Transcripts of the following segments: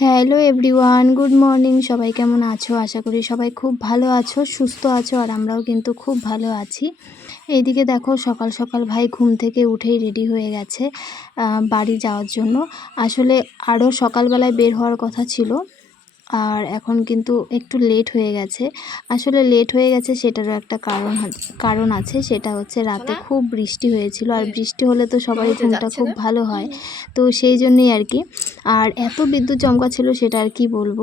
Hello everyone good morning সবাই কেমন আছো? আশা করি সবাই খুব ভালো আছো সুস্থ আছো আর আমরাও কিন্তু খুব ভালো আছি। এইদিকে দেখো সকাল সকাল ভাই ঘুম থেকে উঠেই রেডি হয়ে গেছে বাড়ি যাওয়ার জন্য। আসলে আরও সকালবেলায় বের হওয়ার কথা ছিল আর এখন কিন্তু একটু লেট হয়ে গেছে। আসলে লেট হয়ে গেছে সেটারও একটা কারণ কারণ আছে সেটা হচ্ছে রাতে খুব বৃষ্টি হয়েছিল আর বৃষ্টি হলে তো সবারই ঘুমটা খুব ভালো হয়। তো সেই জন্যই আর কি আর এত বিদ্যুৎ চমকা ছিল সেটা আর কি বলব?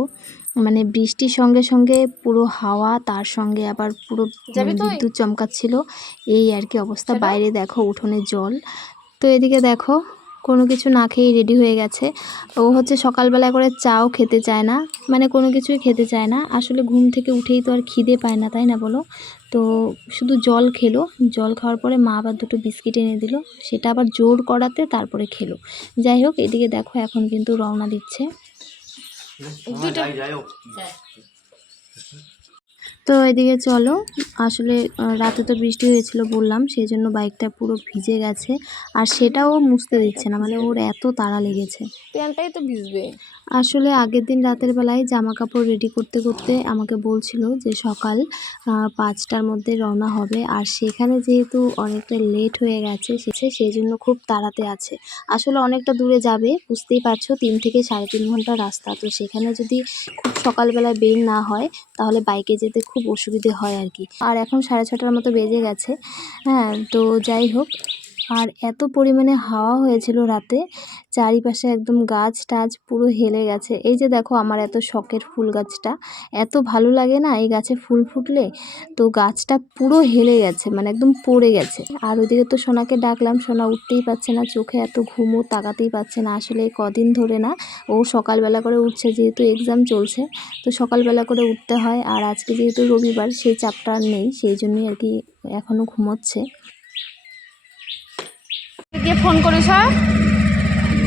মানে বৃষ্টির সঙ্গে সঙ্গে পুরো হাওয়া তার সঙ্গে আবার পুরো বিদ্যুৎ চমকাচ্ছিল এই আর কি অবস্থা। বাইরে দেখো উঠোনে জল। তো এদিকে দেখো কোনো কিছু না খেয়েই রেডি হয়ে গেছে। ও হচ্ছে সকালবেলা করে চাও খেতে চায় না। মানে কোনো কিছুই খেতে চায় না। আসলে ঘুম থেকে উঠেই তো আর খিদে পায় না তাই না বলো? তো শুধু জল খেলো। জল খাওয়ার পরে মা আবার দুটো বিস্কিট এনে দিল। সেটা আবার জোর করাতে তারপরে খেলো। যাই হোক এদিকে দেখো এখন কিন্তু রওনা দিচ্ছে। দুটো তো এদিকে চলো। আসলে রাতে তো বৃষ্টি হয়েছিল বললাম সেই জন্য বাইকটা পুরো ভিজে গেছে। আর সেটাও মুছতে দিচ্ছে না মানে ওর এত তাড়া লেগেছে। প্যান্টটাই তো ভিজবে। আসলে আগের দিন রাতের বেলায় জামা কাপড় রেডি করতে করতে আমাকে বলছিল যে সকাল পাঁচটার মধ্যে রওনা হবে। আর সেখানে যেহেতু অনেকটা লেট হয়ে গেছে সে সেই জন্য খুব তাড়াতে আছে। আসলে অনেকটা দূরে যাবে বুঝতেই পারছ তিন থেকে সাড়ে তিন ঘণ্টা রাস্তা। তো সেখানে যদি খুব সকালবেলায় বের না হয় তাহলে বাইকে যেতে খুব অসুবিধে হয় আর কি। আর এখন সাড়ে ছটার মতো বেজে গেছে। হ্যাঁ তো যাই হোক। আর এত পরিমাণে হাওয়া হয়েছিল রাতে, চারিপাশে একদম গাছ টাছ পুরো হেলে গেছে। এই যে দেখো আমার এত শখের ফুল গাছটা, এত ভালো লাগে না এই গাছে ফুল ফুটলে? তো গাছটা পুরো হেলে গেছে মানে একদম পড়ে গেছে। আর ওদিকে তো সোনাকে ডাকলাম, সোনা উঠতেই পারছে না, চোখে এত ঘুমো, তাকাতেই পারছে না, আসলে কদিন ধরে না ও সকালবেলা করে উঠছে, যেহেতু এক্সাম চলছে, তো সকালবেলা করে উঠতে হয়। আর আজকে যেহেতু রবিবার, সেই চাপটা আর নেই, সেই জন্যই আর কি এখনও ঘুমোচ্ছে। গিয়ে ফোন করিস হ্যাঁ?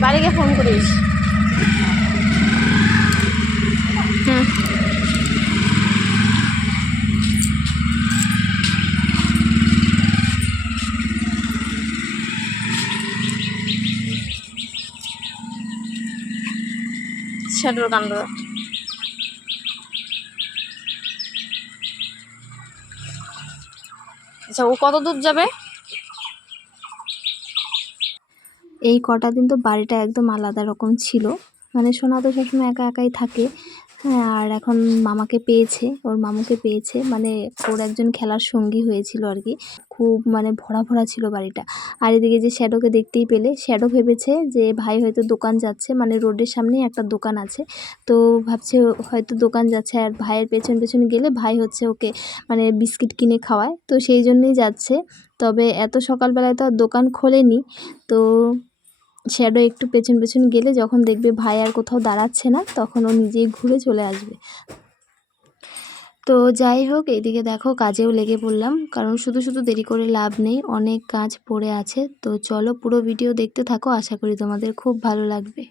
বাড়ি গিয়ে ফোন করিস। হুম। আচ্ছা ও কত দূর যাবে? এই কটা দিন তো বাড়িটা একদম আলাদা রকম ছিল। মানে সোনা তো সবসময় একা একাই থাকে। হ্যাঁ আর এখন মামাকে পেয়েছে, ওর মামুকে পেয়েছে। মানে ওর একজন খেলার সঙ্গী হয়েছিল আর কি। খুব মানে ভরা ভরা ছিল বাড়িটা। আর এদিকে যে শ্যাডোকে দেখতেই পেলে, শ্যাডো ভেবেছে যে ভাই হয়তো দোকান যাচ্ছে মানে রোডের সামনেই একটা দোকান আছে। তো ভাবছে হয়তো দোকান যাচ্ছে, আর ভাইয়ের পেছন পেছন গেলে ভাই হচ্ছে ওকে মানে বিস্কিট কিনে খাওয়ায়। তো সেই জন্যই যাচ্ছে। তবে এত সকালবেলায় তো আর দোকান খোলেনি। তো শ্যাডো একটু পেছন পেছন গেলে যখন দেখবে ভাই আর কোথাও দাঁড়াচ্ছে না, তখন ও নিজেই ঘুরে চলে আসবে। তো যাই হোক, এদিকে দেখো কাজেও লেগে পড়লাম, কারণ শুধু শুধু দেরি করে লাভ নেই, অনেক কাজ পড়ে আছে। তো চলো পুরো ভিডিও দেখতে থাকো, আশা করি তোমাদের খুব ভালো লাগবে।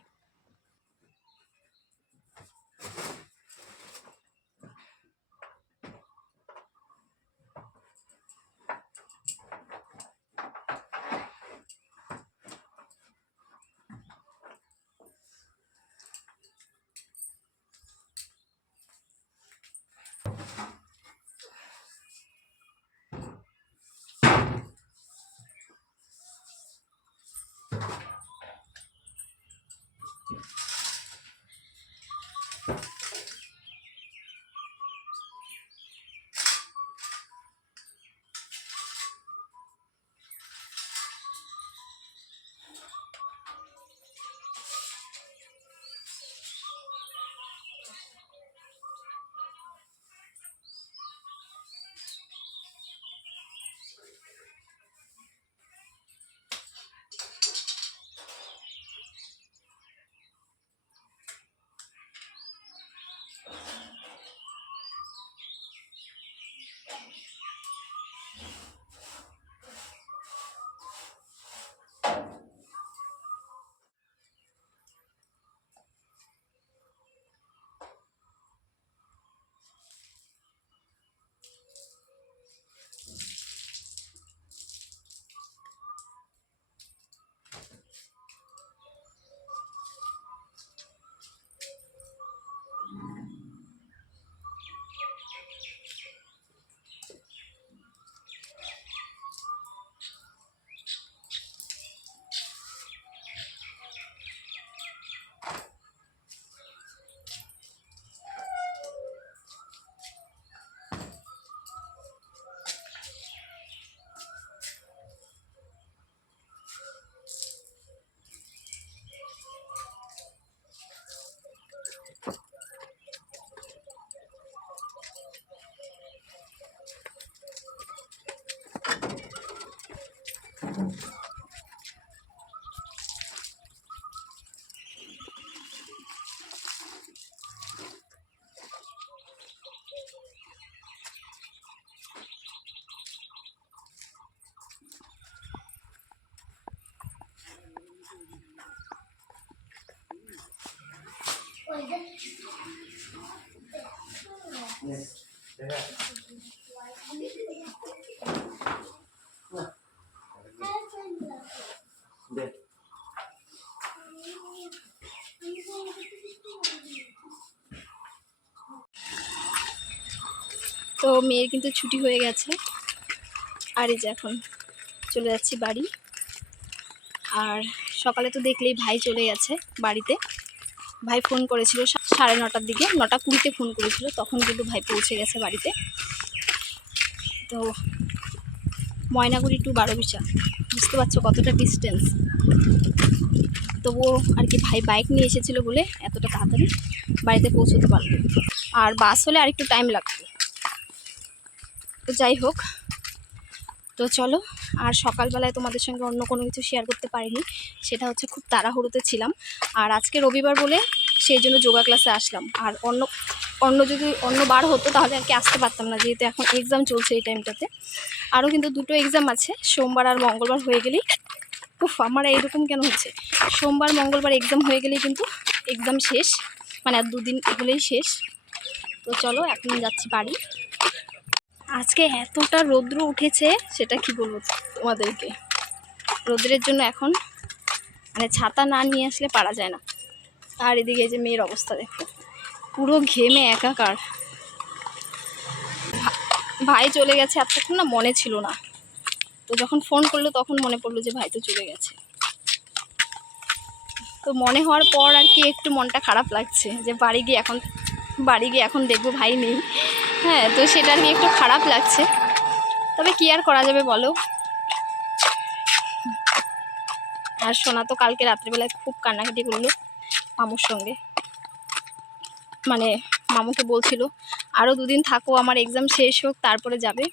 তো মেয়ের কিন্তু ছুটি হয়ে গেছে। আর এই যে এখন চলে যাচ্ছি বাড়ি। আর সকালে তো দেখলেই ভাই চলে গেছে বাড়িতে। ভাই ফোন করেছিল সাড়ে নটার দিকে, নটা কুড়িতে ফোন করেছিল, তখন কিন্তু ভাই পৌঁছে গেছে বাড়িতে। তো ময়নাগুড়ি টু বারোবিশা বুঝতে পারছ কতটা ডিস্টেন্স তবুও আর কি ভাই বাইক নিয়ে এসেছিল বলে এতটা তাড়াতাড়ি বাড়িতে পৌঁছতে পারল আর বাস হলে আর একটু টাইম লাগতো। তো যাই হোক, তো চলো, আর সকালবেলায় তোমাদের সঙ্গে অন্য কোনো কিছু শেয়ার করতে পারিনি, সেটা হচ্ছে খুব তাড়াহুড়োতে ছিলাম। আর আজকে রবিবার বলে সেই জন্য যোগা ক্লাসে আসলাম। আর অন্য অন্য যদি অন্য বার হতো তাহলে আর কি আসতে পারতাম না, যেহেতু এখন এক্সাম চলছে এই টাইমটাতে আরও কিন্তু দুটো এক্সাম আছে, সোমবার আর মঙ্গলবার হয়ে গেলেই। উফ, আমার এইরকম কেন হচ্ছে? সোমবার, মঙ্গলবার এক্সাম হয়ে গেলেই কিন্তু এক্সাম শেষ মানে আর দুদিন হলেই শেষ। তো চলো, এখন যাচ্ছি বাড়ি। আজকে এতটা রৌদ্র উঠেছে, সেটা কি বলব তোমাদেরকে? রৌদ্রের জন্য এখন মানে ছাতা না নিয়ে আসলে পারা যায় না। আর এদিকে যে মেয়ের অবস্থা দেখো। পুরো ঘেমে একাকার। ভাই চলে গেছে আর এতক্ষণ না মনে ছিল না। তো যখন ফোন করল, তখন মনে পড়ল যে ভাই তো চলে গেছে। তো মনে হওয়ার পর আর কি একটু মনটা খারাপ লাগছে যে বাড়ি গিয়ে এখন, বাড়ি গিয়ে এখন দেখব ভাই নেই। হ্যাঁ তো সেটা নিয়ে একটু খারাপ লাগছে। তবে কি আর করা যাবে বলো? আর সোনা তো কালকে রাত্রিবেলায় খুব কান্নাকাটি করল। মামুর সঙ্গে। মানে মামুকে বলছিল আরও দুদিন থাকো আমার এক্সাম শেষ হোক তারপরে যাবে।